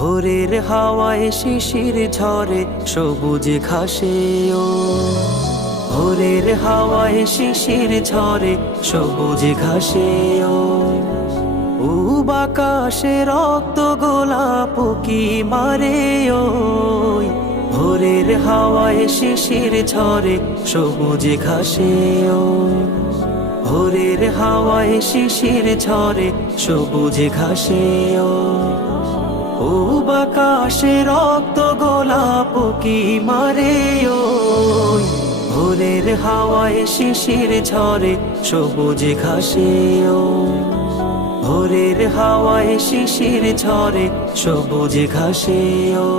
ভোরের হাওয়ায় শিশির ঝরে সবুজ ঘাসে ও ভোরের হাওয়ায় শিশির ঝরে সবুজ ঘাসে ও বাকাশে রক্ত গোলাপ কি মারে ওই ভোরের হাওয়ায় শিশির ঝরে সবুজ ঘাসে ও ভোরের হাওয়ায় শিশির ঝরে সবুজ ঘাসে ও বাকাশে রক্ত গোলাপ কি মারে ওই ভোরের হাওয়ায় শিশির ঝরে সবুজ ঘাসে ও ভোরের হাওয়ায় শিশির ঝরে সবুজ ঘাসে ও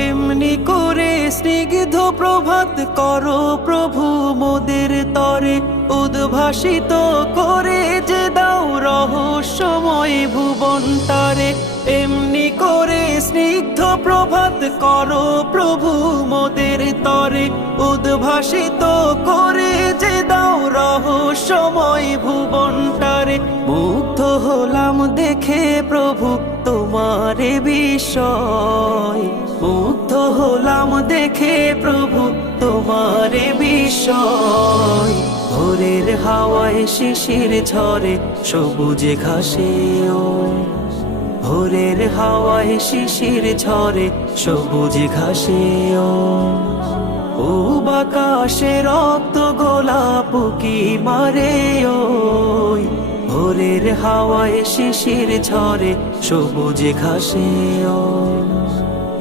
এমনি করে স্নিগ্ধ প্রভাত করো প্রভু মোদের তরে উদ্ভাসিত করে যে দাও রহস্যময় ভুবন তারে এমনি করে স্নিগ্ধ প্রভাত করো প্রভু মোদের তরে উদ্ভাসিত করে যে দাও রহস্যময় ভুবন তারে মুগ্ধ হলাম দেখে প্রভু তোমারে বিস্ময় মুগ্ধ হলাম দেখে প্রভু তোমারে বিস্ময় ভোরের হাওয়ায় শিশির ঝরে সবুজ ঘাসে ও ভোরের হাওয়ায় শিশির ঝরে সবুজ ঘাসে ও বাকাশে রক্ত গোলাপ কি মারে ওই ভোরের হাওয়ায় শিশির ঝরে সবুজ ঘাসে ও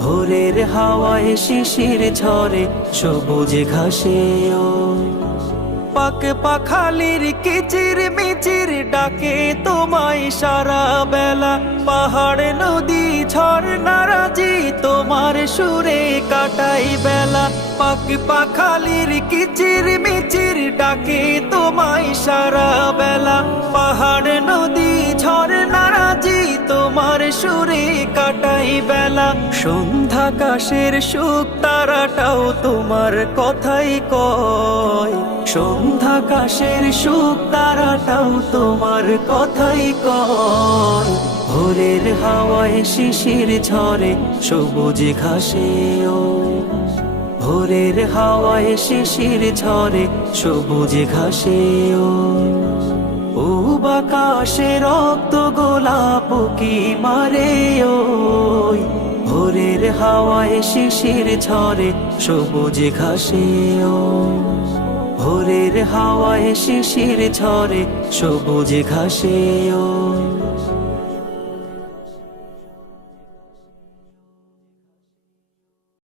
ভোরের হাওয়ায় শিশির ঝরে সবুজ ঘাসে ও পাক পাখালির কিচির মিচির ডাকে তোমায় সারা বেলা পাহাড় নদী ঝর্ণারাজি তোমার সুরে কাটাই বেলা পাক পাখালির কিচির মিচির ডাকে তোমায় সারা বেলা পাহাড় নদী ঝর্ণারাজি তোমার সুরে কাটাই বেলা সন্ধ্যাকাশের সুখ তারাটাও তোমার কথাই কয় সন্ধ্যাকাশের সুখ তারাটাও তোমার কথাই কয় ভোরের হাওয়ায় শিশির ঝরে সবুজ ঘাসে ও ভোরের হাওয়ায় শিশির ঝরে সবুজ ঘাসে ও বাকাশে রক্ত গোলাপ কি মারে ওই ভোরের হাওয়ায় শিশির ঝরে সবুজ ঘাসে ও ভোরের হাওয়ায় শিশির ঝরে সবুজ ঘাসে ও